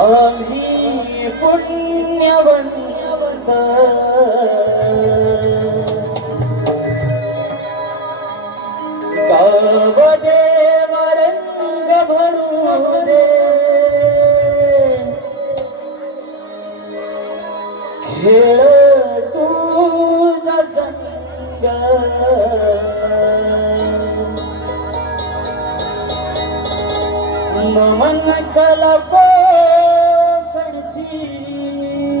ơn hi phút nghe vần tờ cờ bờ đê mà đến gặp hờ Oh,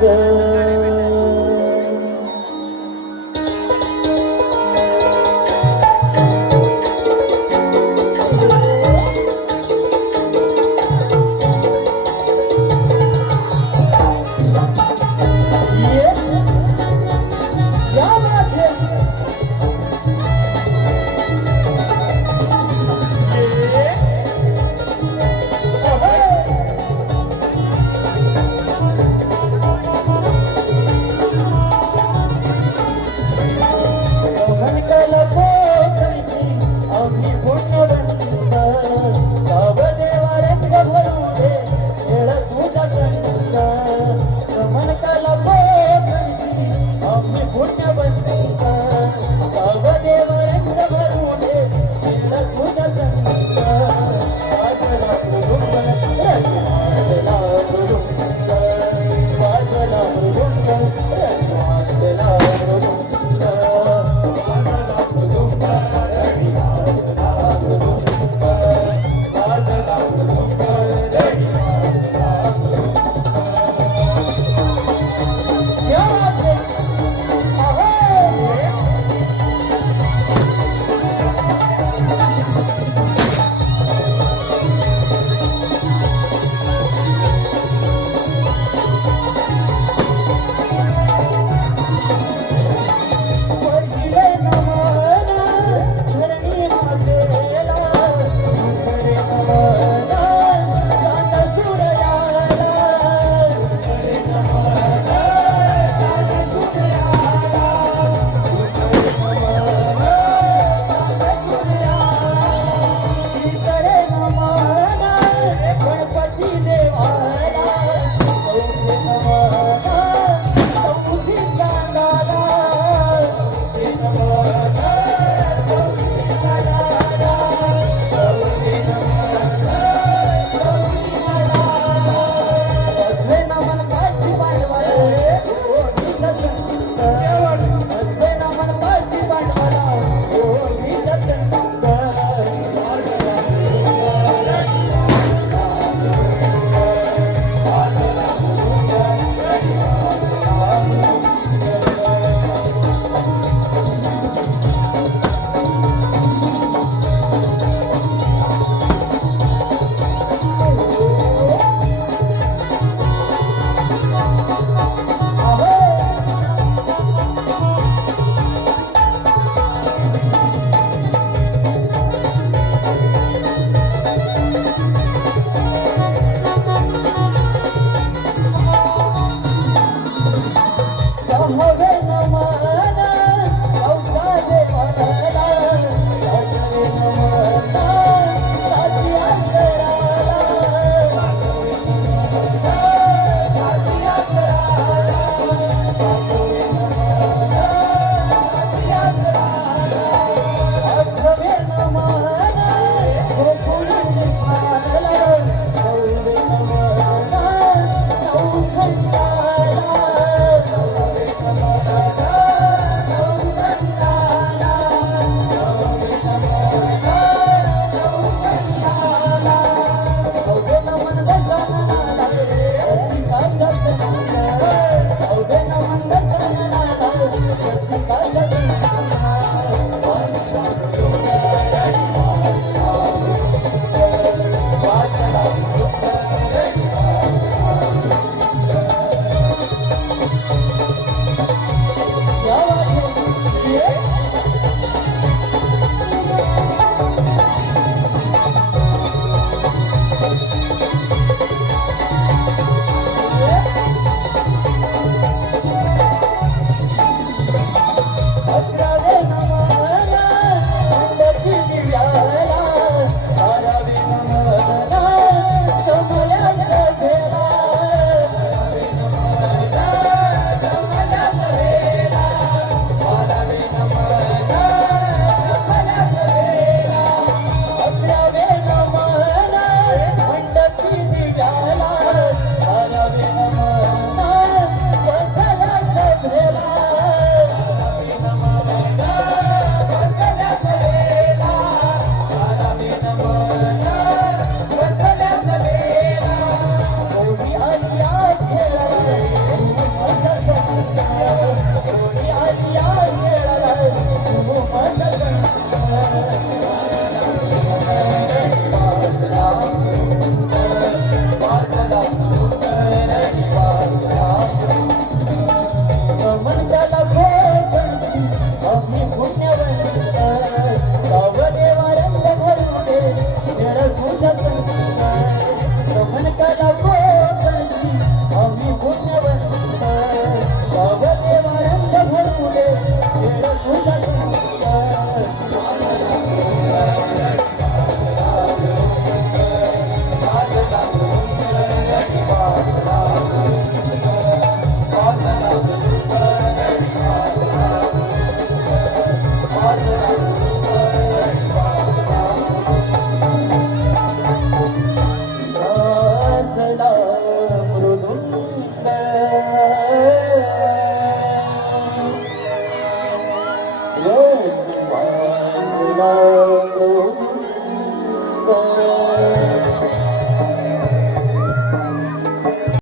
girl.